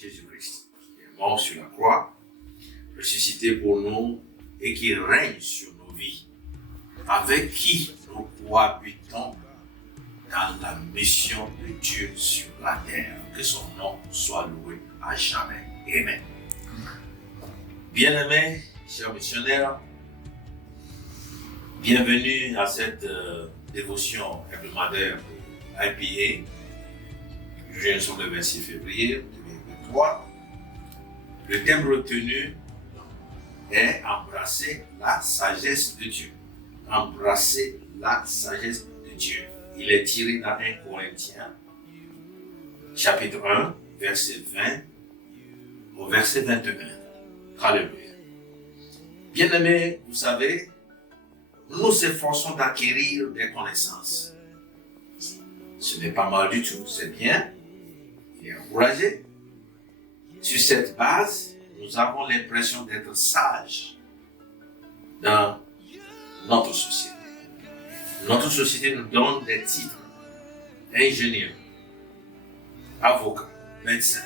Jésus-Christ, qui est mort sur la croix, ressuscité pour nous et qui règne sur nos vies, avec qui nous cohabitons dans la mission de Dieu sur la terre. Que son nom soit loué à jamais. Amen. Bien-aimés, chers missionnaires, bienvenue à cette dévotion hebdomadaire de IPA. Nous sommes le 26 février 2023. Le thème retenu est embrasser la sagesse de Dieu. Embrasser la sagesse de Dieu. Il est tiré dans 1 Corinthiens, chapitre 1, verset 20 au verset 21. Alléluia. Bien-aimés, vous savez, nous nous efforçons d'acquérir des connaissances. Ce n'est pas mal du tout, c'est bien. Il est encouragé. Sur cette base, nous avons l'impression d'être sages dans notre société. Notre société nous donne des titres: ingénieur, avocat, médecin,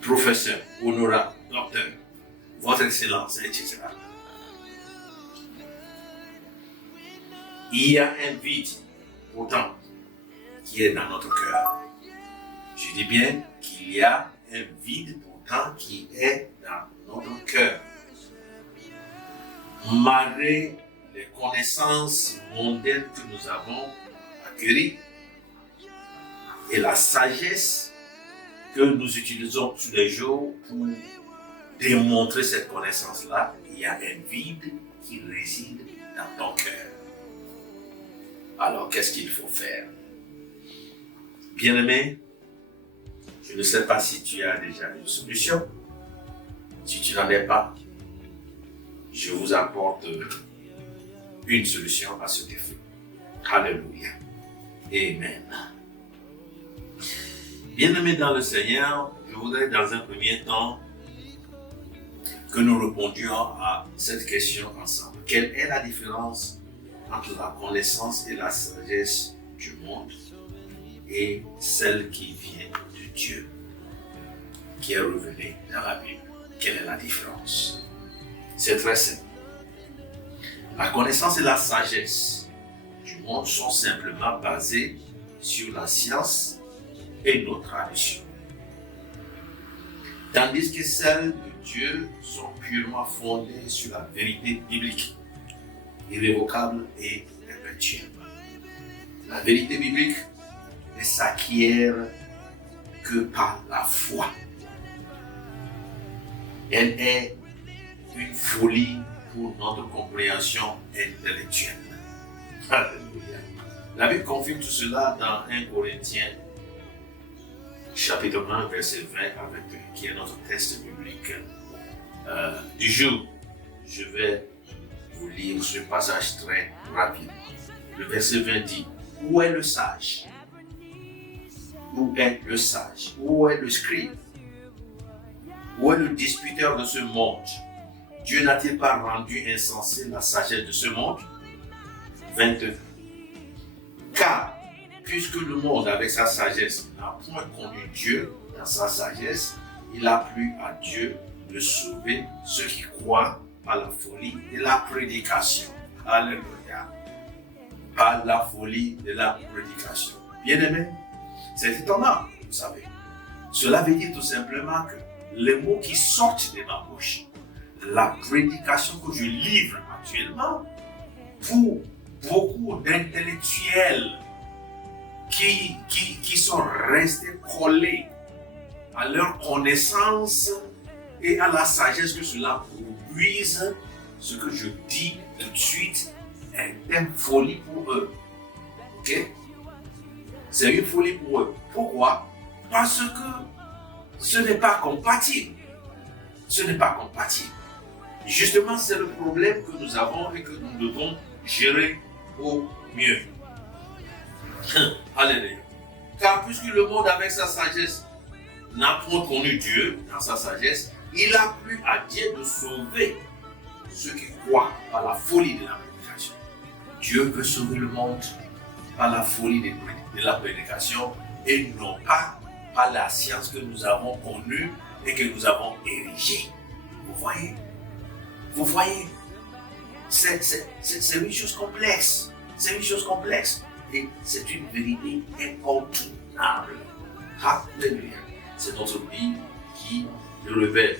professeur, honorable, docteur, votre excellence, etc. Il y a un vide, pourtant, qui est dans notre cœur. Je dis bien qu'il y a un vide, pourtant, qui est dans notre cœur. Malgré les connaissances mondaines que nous avons acquéries et la sagesse que nous utilisons tous les jours pour démontrer cette connaissance-là, il y a un vide qui réside dans ton cœur. Alors, qu'est-ce qu'il faut faire? Bien-aimé, je ne sais pas si tu as déjà une solution. Si tu n'en as pas, je vous apporte une solution à ce défi. Alléluia. Amen. Bien-aimés dans le Seigneur, je voudrais dans un premier temps que nous répondions à cette question ensemble. Quelle est la différence entre la connaissance et la sagesse du monde et celle qui vient de Dieu, qui est revenue dans la Bible? Quelle est la différence? C'est très simple. La connaissance et la sagesse du monde sont simplement basées sur la science et nos traditions. Tandis que celles de Dieu sont purement fondées sur la vérité biblique, irrévocable et perpétuelle. La vérité biblique ne s'acquiert que par la foi. Elle est une folie pour notre compréhension intellectuelle. Alléluia. La Bible confirme tout cela dans 1 Corinthiens, chapitre 1, verset 20 à 21, qui est notre texte biblique du jour. Je vais vous lire ce passage très rapidement. Le verset 20 dit: où est le sage? Où est le sage? Où est le scribe? Où est le disputeur de ce monde? Dieu n'a-t-il pas rendu insensé la sagesse de ce monde? 22. Car, puisque le monde avec sa sagesse n'a point connu Dieu dans sa sagesse, il a plu à Dieu de sauver ceux qui croient par la folie de la prédication. Alléluia. Par la folie de la prédication. Bien-aimés, c'est étonnant, vous savez. Cela veut dire tout simplement que les mots qui sortent de ma bouche, la prédication que je livre actuellement, pour beaucoup d'intellectuels qui sont restés collés à leur connaissance et à la sagesse que cela produise, ce que je dis tout de suite est une folie pour eux. Ok? C'est une folie pour eux. Pourquoi? Parce que ce n'est pas compatible. Ce n'est pas compatible. Justement, c'est le problème que nous avons et que nous devons gérer au mieux. Alléluia. Car puisque le monde avec sa sagesse n'a point connu Dieu dans sa sagesse, il a plu à Dieu de sauver ceux qui croient par la folie de la prédication. Dieu veut sauver le monde par la folie de la prédication et non pas par la science que nous avons connue et que nous avons érigée. Vous voyez? Vous voyez? C'est une chose complexe. C'est une chose complexe. Et c'est une vérité incontournable. Alléluia. C'est notre Bible qui le révèle.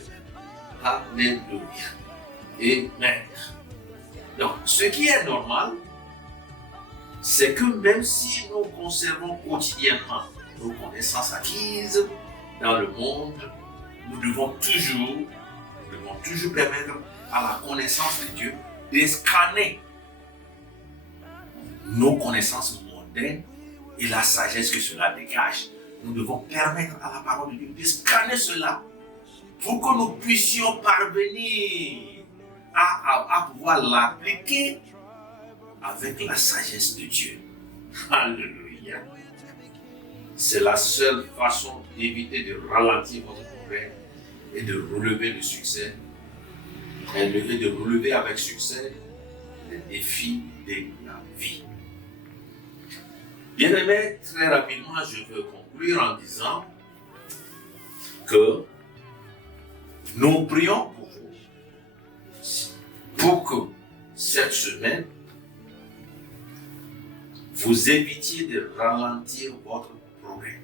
Alléluia. Amen. Donc, ce qui est normal, c'est que même si nous conservons quotidiennement nos connaissances acquises dans le monde, nous devons toujours permettre à la connaissance de Dieu de scanner nos connaissances mondaines et la sagesse que cela dégage. Nous devons permettre à la parole de Dieu de scanner cela pour que nous puissions parvenir à pouvoir l'appliquer avec la sagesse de Dieu. Alléluia. C'est la seule façon d'éviter de ralentir votre progrès et de relever le succès, et de relever avec succès les défis de la vie. Bien-aimés, très rapidement, je veux conclure en disant que nous prions pour vous, pour que cette semaine, vous évitiez de ralentir votre progrès.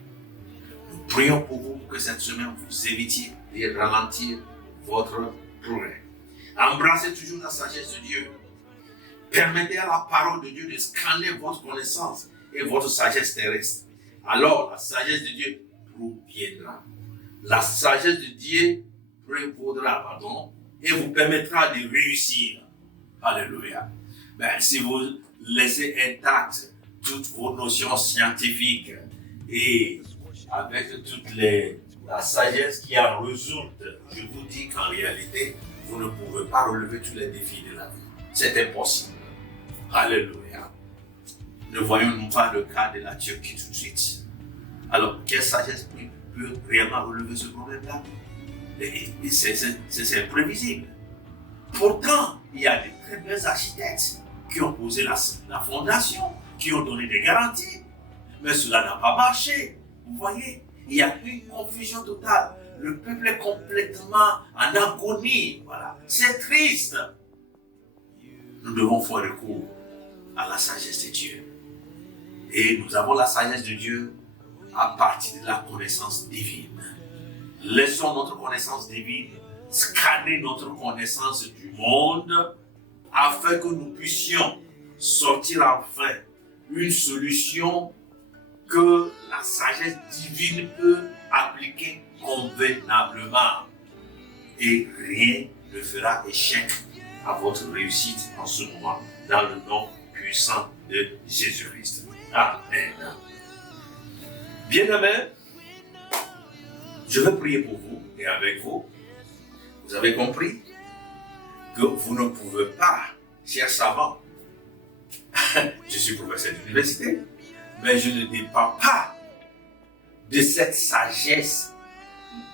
Nous prions pour vous pour que cette semaine, vous évitiez de ralentir votre progrès. Embrassez toujours la sagesse de Dieu. Permettez à la parole de Dieu de scanner votre connaissance et votre sagesse terrestre. Alors, la sagesse de Dieu proviendra. La sagesse de Dieu prévaudra, et vous permettra de réussir. Alléluia. Si vous laissez intactes toutes vos notions scientifiques et avec toute la sagesse qui en résulte, je vous dis qu'en réalité, vous ne pouvez pas relever tous les défis de la vie. C'est impossible. Alléluia. Ne voyons-nous pas le cas de la Turquie tout de suite. Alors, quelle sagesse peut réellement relever ce problème-là? C'est imprévisible. Pourtant, il y a de très bons architectes qui ont posé la fondation, qui ont donné des garanties, mais cela n'a pas marché. Vous voyez, il y a une confusion totale. Le peuple est complètement en agonie. Voilà. C'est triste. Nous devons faire recours à la sagesse de Dieu. Et nous avons la sagesse de Dieu à partir de la connaissance divine. Laissons notre connaissance divine scanner notre connaissance du monde afin que nous puissions sortir enfin une solution que la sagesse divine peut appliquer convenablement. Et rien ne fera échec à votre réussite en ce moment, dans le nom puissant de Jésus-Christ. Amen. Bien-aimés, je vais prier pour vous et avec vous. Vous avez compris que vous ne pouvez pas, chers savants, je suis professeur d'université, mais je ne dépends pas de cette sagesse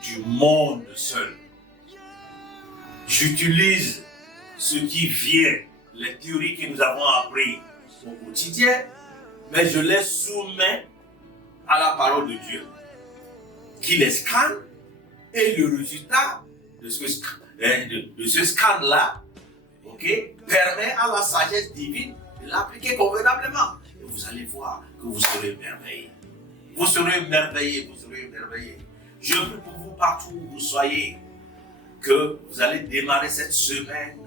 du monde seul. J'utilise ce qui vient, les théories que nous avons apprises au quotidien, mais je les soumets à la parole de Dieu, qui les scanne, et le résultat de ce scan-là, permet à la sagesse divine de l'appliquer convenablement. Et vous allez voir que vous serez émerveillés. Vous serez émerveillés, vous serez émerveillés. Je prie pour vous partout où vous soyez, que vous allez démarrer cette semaine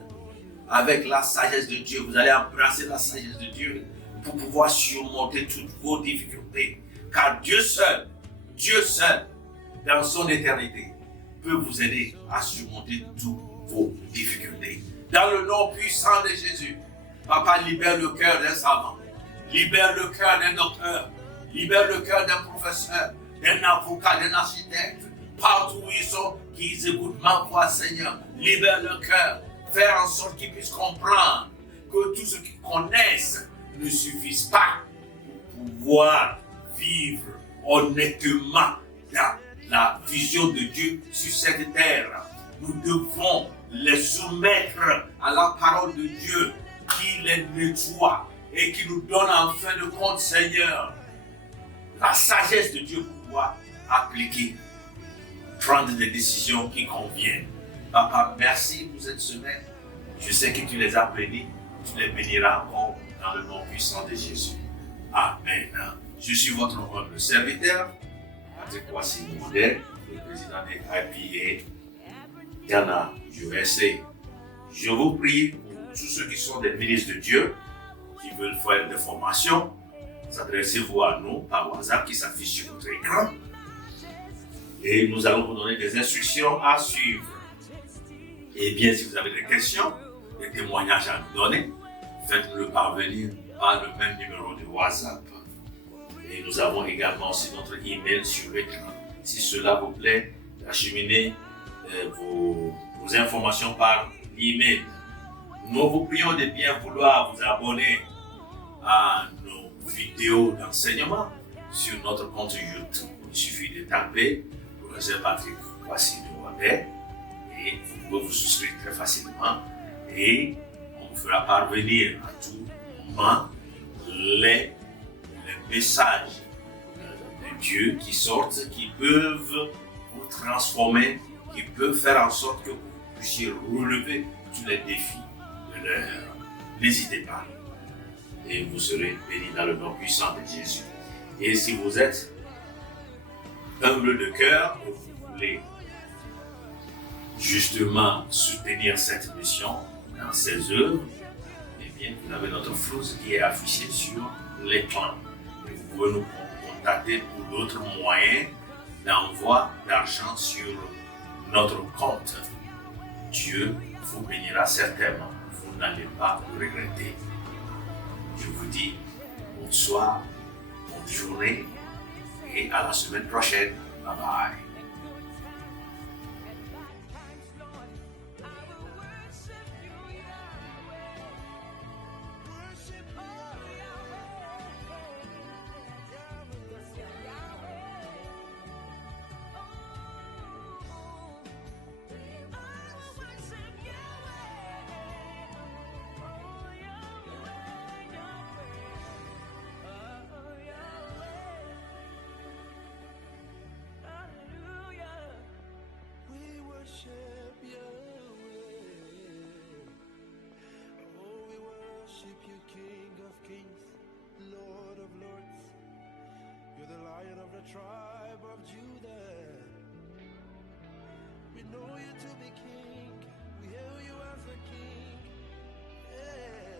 avec la sagesse de Dieu. Vous allez embrasser la sagesse de Dieu pour pouvoir surmonter toutes vos difficultés. Car Dieu seul, dans son éternité, peut vous aider à surmonter toutes vos difficultés. Dans le nom puissant de Jésus, Papa, libère le cœur d'un savant, libère le cœur d'un docteur, libère le cœur d'un professeur, d'un avocat, d'un architecte, partout où ils sont, qu'ils écoutent ma voix, Seigneur. Libère le cœur, faire en sorte qu'ils puissent comprendre que tout ce qu'ils connaissent ne suffise pas pour pouvoir vivre honnêtement dans la vision de Dieu sur cette terre. Nous devons les soumettre à la parole de Dieu qui les nettoie et qui nous donne en fin de compte, Seigneur, la sagesse de Dieu pour pouvoir appliquer, prendre des décisions qui conviennent. Papa, merci pour cette semaine. Je sais que tu les as bénis, tu les béniras encore dans le nom puissant de Jésus. Amen. Je suis votre humble serviteur, Patrick Kwasi-Modèle, le président de IPA Ghana, USA. Je vous prie pour tous ceux qui sont des ministres de Dieu, qui veulent faire des formations, adressez-vous à nous par WhatsApp qui s'affiche sur votre écran. Et nous allons vous donner des instructions à suivre. Et bien, si vous avez des questions, des témoignages à nous donner, faites-le parvenir par le même numéro de WhatsApp. Et nous avons également aussi notre email sur l'écran. Si cela vous plaît, acheminez vos informations par email. Nous vous prions de bien vouloir vous abonner à nos vidéos d'enseignement sur notre compte YouTube. Il suffit de taper Professeur Patrick Kwasi-Modèle et vous pouvez vous souscrire très facilement et on vous fera parvenir à tout moment les messages de Dieu qui sortent, qui peuvent vous transformer, qui peuvent faire en sorte que vous puissiez relever tous les défis de l'heure. N'hésitez pas et vous serez bénis dans le nom puissant de Jésus. Et si vous êtes humble de cœur et vous voulez justement soutenir cette mission dans ses œuvres, eh bien, vous avez notre flouze qui est affiché sur l'écran. Et vous pouvez nous contacter pour d'autres moyens d'envoi d'argent sur notre compte. Dieu vous bénira certainement. Vous n'allez pas le regretter. Je vous dis bonsoir, bonne journée et à la semaine prochaine. Bye bye. Tribe of Judah, we know you to be king, we hail you as a king, yeah.